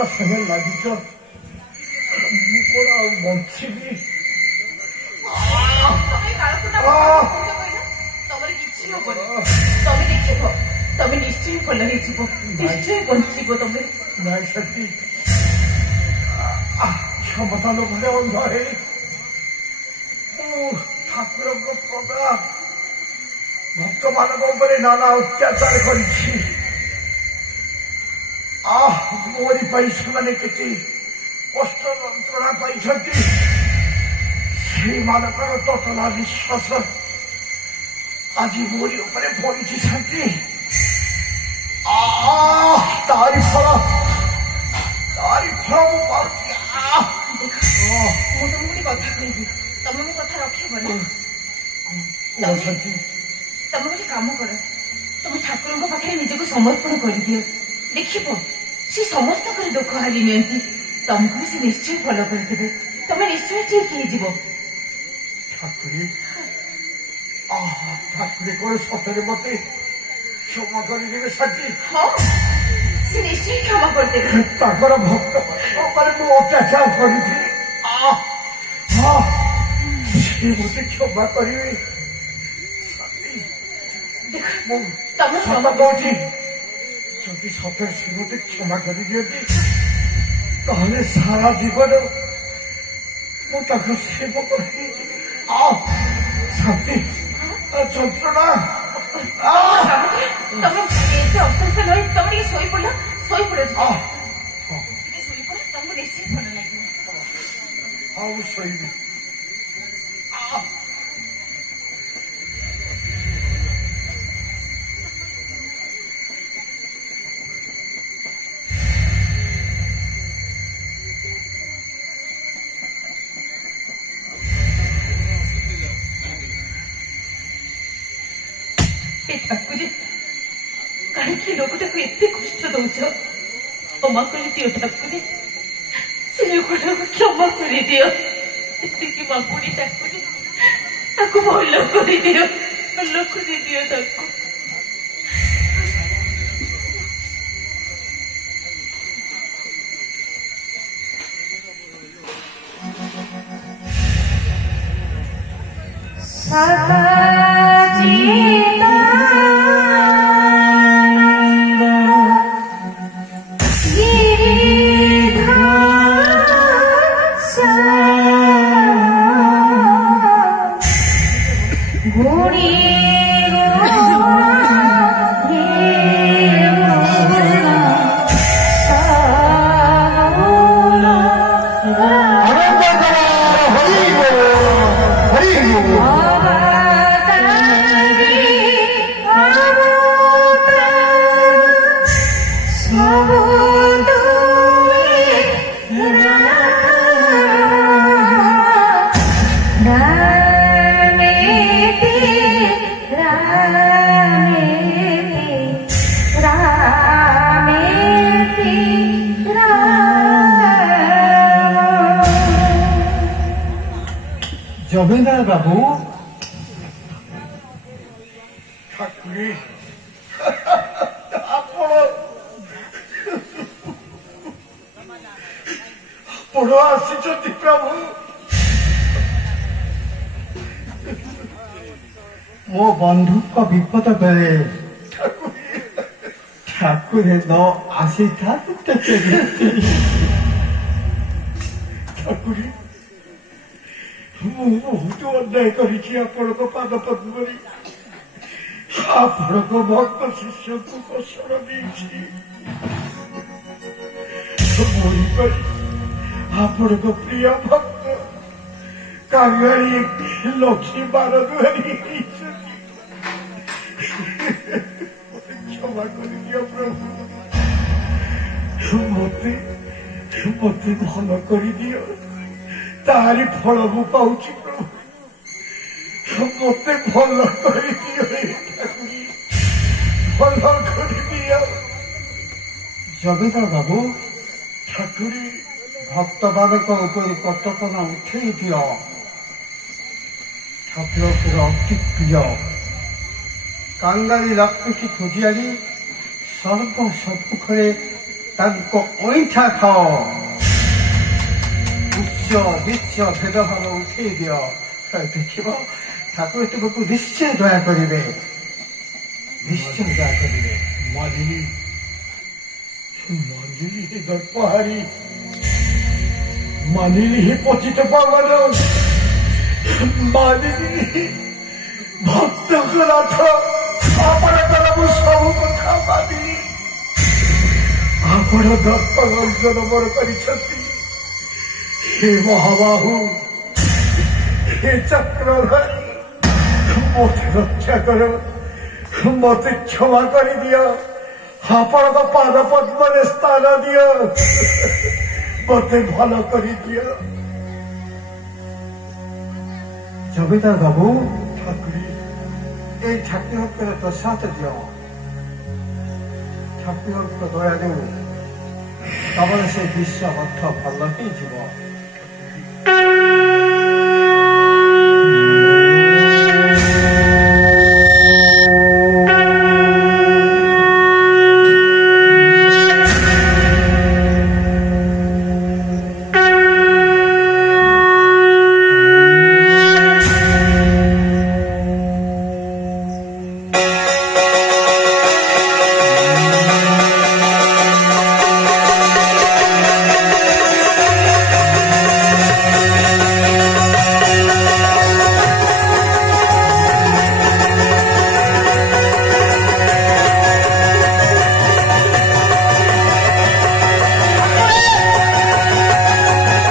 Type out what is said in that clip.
ତା ସାଙ୍ଗେ ଲାଗିଛ ମୁଁ କଣ ଆଉ ବଞ୍ଚିବି? ତମର କିଛି ହବନି, ତମେ ଦେଖିବ, ତମେ ନିଶ୍ଚୟ ଭଲ ହେଇଯିବ, ନିଶ୍ଚୟ ବଞ୍ଚିବ ତମେ। ନାଇଁ ସେଠି କ୍ଷମତା ଲୋଭରେ ଅନ୍ଧ ହେଇ ମୁଁ ଠାକୁରଙ୍କ ପ୍ରଦା ଭକ୍ତମାନଙ୍କ ଉପରେ ନାନା ଅତ୍ୟାଚାର କରିଛି। ମୋରି ପାଇଁ ସେମାନେ କେତେ କଷ୍ଟ ଯନ୍ତ୍ରଣା ପାଇଛନ୍ତି, ସେଇମାନଙ୍କର ତତଲା ନିଶ୍ୱାସ ଆଜି ମୋରି ଉପରେ ପଡ଼ିଛି ଶାନ୍ତି। ତାରି ଫଳ ମୁଁ ପାଉଛି। ମୁଁ ତମକୁ ଗୋଟେ କଥା କହିବି, ତମେ ମୋ କଥା ରଖିବନି। ତମେ ଗୋଟେ କାମ କର, ତମେ ଠାକୁରଙ୍କ ପାଖରେ ନିଜକୁ ସମର୍ପଣ କରିଦିଅ, ଦେଖିବ ସେ ସମସ୍ତଙ୍କର ଦୁଃଖ ହାରି ନିଅନ୍ତି, ତମକୁ ବି ସେ ନିଶ୍ଚୟ ଭଲ କରିଦେବେ, ତମେ ନିଶ୍ଚୟ ଠିକ ହେଇଯିବ। ଠାକୁରେ କଣ ସତରେ ମତେ କ୍ଷମା କରିଦେବେ ଶାନ୍ତି? ହଁ, ସେ ନିଶ୍ଚୟ କ୍ଷମା କରିଦେବେ। ତାଙ୍କର ଭକ୍ତ ଉପରେ ମୁଁ ଅତ୍ୟାଚାର କରିଥିଲି, ସେ ମତେ କ୍ଷମା କରିବେ। ମୁଁ ସତ କହୁଛି, ଯଦି ସତରେ ସେ ମତେ କ୍ଷମା କରିଦିଅନ୍ତି ତାହେଲେ ସାରା ଜୀବନ ମୁଁ ତାଙ୍କ ସେବକ ହେଇଯିବି। ଶାନ୍ତି ଯନ୍ତ୍ରଣା ତମେ ଏତେ ଅସୁସ୍ଥ ନହେଇ ତମେ ଟିକେ ଶୋଇପଡ, ଶୋଇପଡ, ତମକୁ ନିଶ୍ଚୟ ଭଲ ଲାଗିବ। ମୁଁ ଶୋଇବି। ଠାକୁରେ କାହିଁକି ଲୋକଟାକୁ ଏତେ କଷ୍ଟ ଦଉଛ? କ୍ଷମା କରିଦିଅ ଠାକୁରେ, ସେ ଲୋକଟାକୁ କ୍ଷମା କରିଦିଅ, ଏତିକି ମାଗୁଣି ଠାକୁରେ, ତାକୁ ଭଲ କରିଦିଅ, ଭଲ କରିଦିଅ ତାକୁ। জমিদার বাবু, ঠাকুরে ଆପଣ ଆସିଛନ୍ତି ପ୍ରଭୁ। ମୋ ବନ୍ଧୁଙ୍କ ବିପଦ ବେଳେ ଠାକୁରେ ନ ଆସିଥାନ୍ତେ ଠାକୁରେ, ମୁଁ ବହୁତ ଅନ୍ୟାୟ କରିଛି ଆପଣଙ୍କ ପାଦ ପଦ୍ମରେ, ଆପଣଙ୍କ ଭକ୍ତ ଶିଷ୍ୟଙ୍କୁ କଷ୍ଟ ଦେଇଛି। ମୋରି ଆପଣଙ୍କ ପ୍ରିୟ ଭକ୍ତ କାଙ୍ଗାଳି ଲକ୍ଷ୍ମୀ ବାରଦୁଆରୀ ହେଇଛନ୍ତି, କ୍ଷମା କରିଦିଅ ପ୍ରଭୁ, ମତେ ଭଲ କରିଦିଅ, ତାରି ଫଳ ମୁଁ ପାଉଛି ପ୍ରଭୁ, ମତେ ଭଲ କରିଦିଅ, ଭଲ କରିଦିଅ। ଜମିଦାର ବାବୁ, ଠାକୁରୀ ଭକ୍ତମାନଙ୍କ ଉପରେ କଟକଣା ଉଠେଇ ଦିଅ, ଠାକୁରଙ୍କର ଅତି ପ୍ରିୟ କାଙ୍ଗାଳି ଲକ୍ଷ୍ମୀକି ଖୋଜି ଆଣି ସର୍ବ ସମ୍ମୁଖରେ ତାଙ୍କ ଅଇଁଠା ଖାଅ ଉଚ୍ଚ ନିଚ୍ଚ ଭେଦଭାବ ଉଠେଇ ଦିଅ ଦେଖିବ ଠାକୁର ତୁମକୁ ନିଶ୍ଚୟ ଦୟା କରିବେ ନିଶ୍ଚୟ ଦୟା କରିବେ ମାନିନୀ ମାନିନୀ ହିଁ ଦର୍ପହାରୀ ମାନିନୀ ହିଁ ପତିତ ପାବନ ମାନିନୀ ଭକ୍ତଙ୍କ ନାଥ ଆପଣଙ୍କର ମୁଁ ସବୁ କଥା ମାନିଲି ଆପଣ ଦର୍ପ ଗର୍ଜନ ମୋର କରିଛନ୍ତି हे महाबाहु हे चक्रधारी मत रक्षा कर मत क्षमा कर दिया आपण पाद पद्म स्थान दिया मत भल कर दिया जमीदार बाबू ठाकुरी ए ठाकुर प्रसाद दियो ठाकुर दया तमर से विश्व मत भल ही जीव